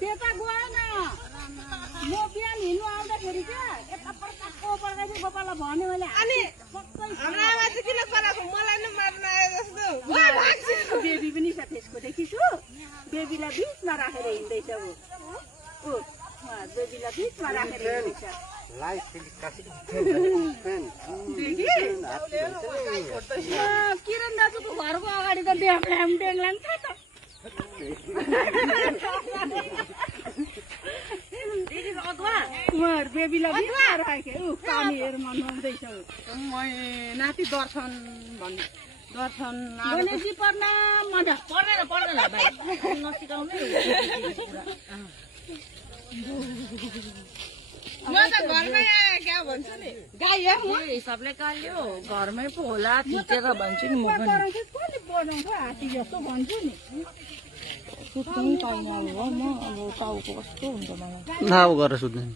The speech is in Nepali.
त्यता गएन म बिहान हिँड्नु आउँदाखेरि क्या यता पर्काको पर्काइदियो गोपाललाई भन्यो मैले अनि हाम्रो आमा चाहिँ किन कराएको मलाई नै मार्न आए जस्तो बेबी पनि छ त्यसको देखिछु बेबीलाई बिचमा राखेर हिँड्दैछ ऊ बेबीलाई बिचमा राखेर हिँड्दैछ किरण दाजुको घरको अगाडि त ड्याम ड्याङ छ त बेबीलाई पानी हेर मनाउँदैछ नाति दर्शन भन्नु दर्शन गणेशजी प्रणाम मजा पर्दैन भाइ नसिकाउनै म त घरमै आए क्या भन्छु नि गाई हिसाबले काल्यो घरमै पो होला थिचेर भन्छु नि म पनि कसले बनाउँछ हात्ती जस्तो भन्छु नि सुत्नै पाउनु अब म अब टाउको कस्तो हुन्छ मलाई अब गरेर सुत्दैन